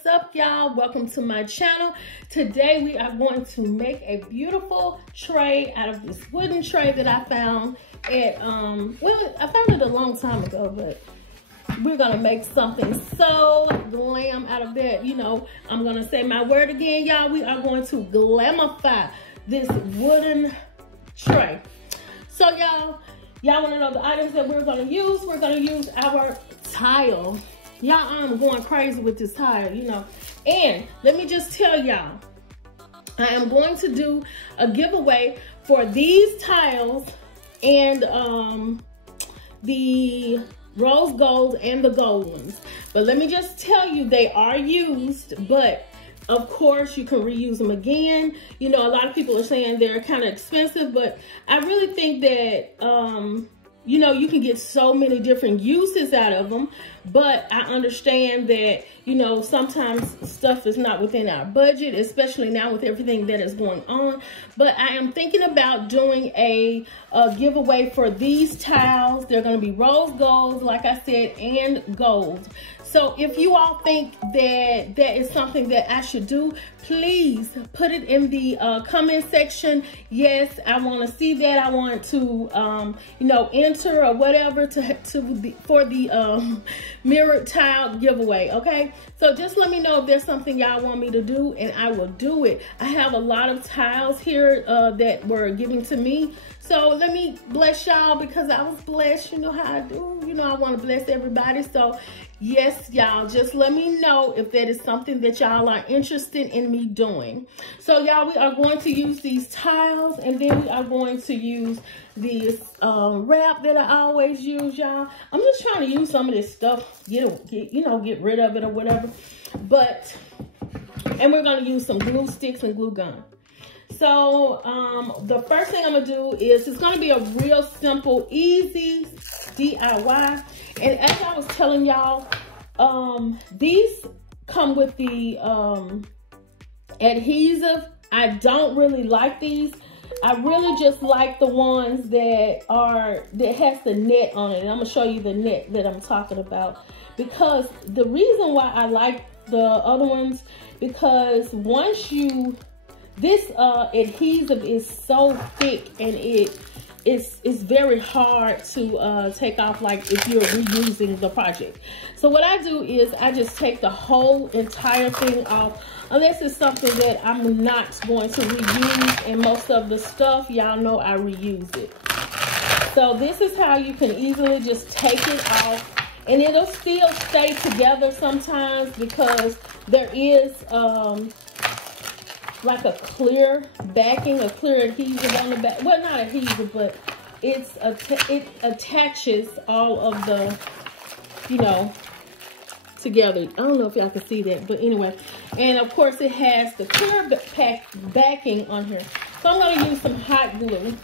What's up, y'all? Welcome to my channel. Today we are going to make a beautiful tray out of this wooden tray that I found at well, I found it a long time ago, but we're gonna make something so glam out of that. You know, I'm gonna say my word again, y'all. We are going to glamify this wooden tray. So y'all want to know the items that we're gonna use? We're gonna use our tile. Y'all, I'm going crazy with this tile, you know. And let me just tell y'all, I am going to do a giveaway for these tiles and the rose gold and the gold ones. But let me just tell you, they are used, but of course you can reuse them again. You know, a lot of people are saying they're kind of expensive, but I really think that you know, you can get so many different uses out of them, but I understand that, you know, sometimes stuff is not within our budget, especially now with everything that is going on. But I am thinking about doing a giveaway for these tiles. They're going to be rose gold, like I said, and gold. So if you all think that that is something that I should do, please put it in the comment section. Yes, I want to see that. I want to, you know, enter or whatever for the mirrored tile giveaway. Okay, so just let me know if there's something y'all want me to do, and I will do it. I have a lot of tiles here that were given to me. So let me bless y'all because I was blessed. You know how I do. You know I want to bless everybody. So yes, y'all, just let me know if that is something that y'all are interested in me doing. So y'all, we are going to use these tiles, and then we are going to use this wrap that I always use, y'all. I'm just trying to use some of this stuff, get rid of it or whatever. And we're going to use some glue sticks and glue gun. So the first thing I'm gonna do is, it's gonna be a real simple, easy DIY. And as I was telling y'all, these come with the adhesive. I don't really like these. I really just like the ones that has the net on it. And I'm gonna show you the net that I'm talking about, because the reason why I like the other ones, because once this adhesive is so thick, and it's very hard to take off, like if you're reusing the project. So what I do is I just take the whole entire thing off, unless it's something that I'm not going to reuse, and most of the stuff, y'all know I reuse it. So this is how you can easily just take it off, and it'll still stay together sometimes because there is like a clear backing, a clear adhesive on the back. Well, not adhesive, but it attaches all of the, you know, together. I don't know if y'all can see that, but anyway. And of course it has the clear backing on here. So I'm going to use some hot glue.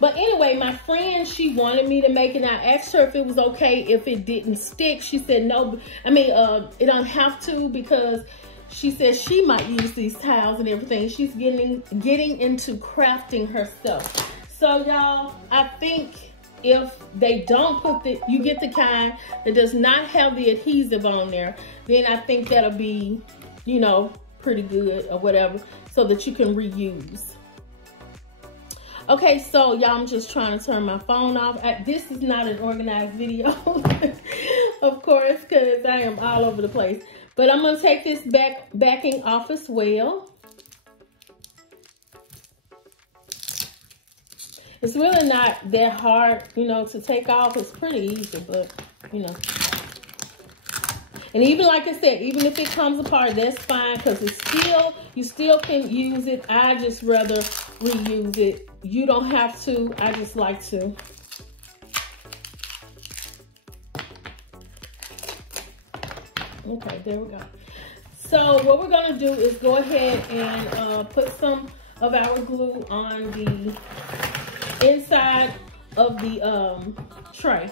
But anyway, my friend, she wanted me to make it. I asked her if it was okay if it didn't stick. She said no. I mean, it don't have to, because she says she might use these tiles and everything. She's getting into crafting herself. So y'all, I think if they don't put you get the kind that does not have the adhesive on there, then I think that'll be, you know, pretty good or whatever, so that you can reuse. Okay, so y'all, I'm just trying to turn my phone off. This is not an organized video, of course, because I am all over the place. But I'm gonna take this backing off as well. It's really not that hard, you know, to take off. It's pretty easy, but you know. And even like I said, even if it comes apart, that's fine, because it's still, you still can use it. I just rather reuse it. You don't have to. I just like to. Okay, there we go. So what we're gonna do is go ahead and put some of our glue on the inside of the tray.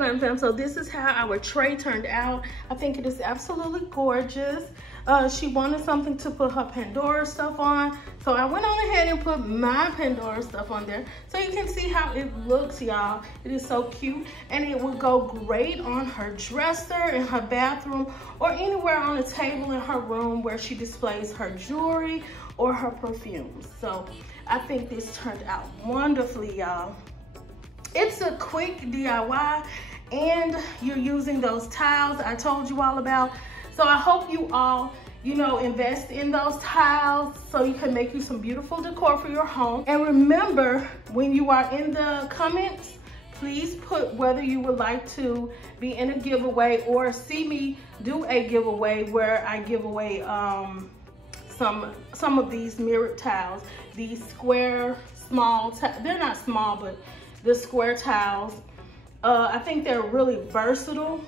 Glam Fam. So this is how our tray turned out. I think it is absolutely gorgeous. She wanted something to put her Pandora stuff on, so I went on ahead and put my Pandora stuff on there, so you can see how it looks, y'all. It is so cute, and it will go great on her dresser in her bathroom or anywhere on a table in her room where she displays her jewelry or her perfumes. So I think this turned out wonderfully, y'all. It's a quick DIY, and you're using those tiles I told you all about. So I hope you all, you know, invest in those tiles so you can make you some beautiful decor for your home. And remember, when you are in the comments, please put whether you would like to be in a giveaway or see me do a giveaway where I give away some of these mirrored tiles, these square small they're not small, but the square tiles. I think they're really versatile,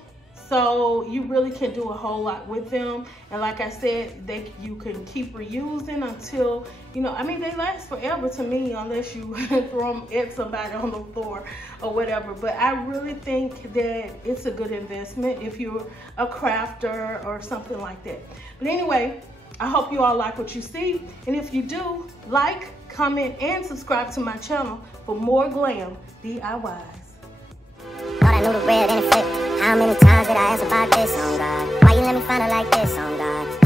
so you really can do a whole lot with them. And like I said, you can keep reusing until, you know, I mean, they last forever to me, unless you throw them at somebody on the floor or whatever. But I really think that it's a good investment if you're a crafter or something like that. But anyway, I hope you all like what you see. And if you do, like, comment, and subscribe to my channel for more glam DIYs. Thought I knew the red and it flipped. How many times did I ask about this, oh God? Why you let me find it like this, oh God?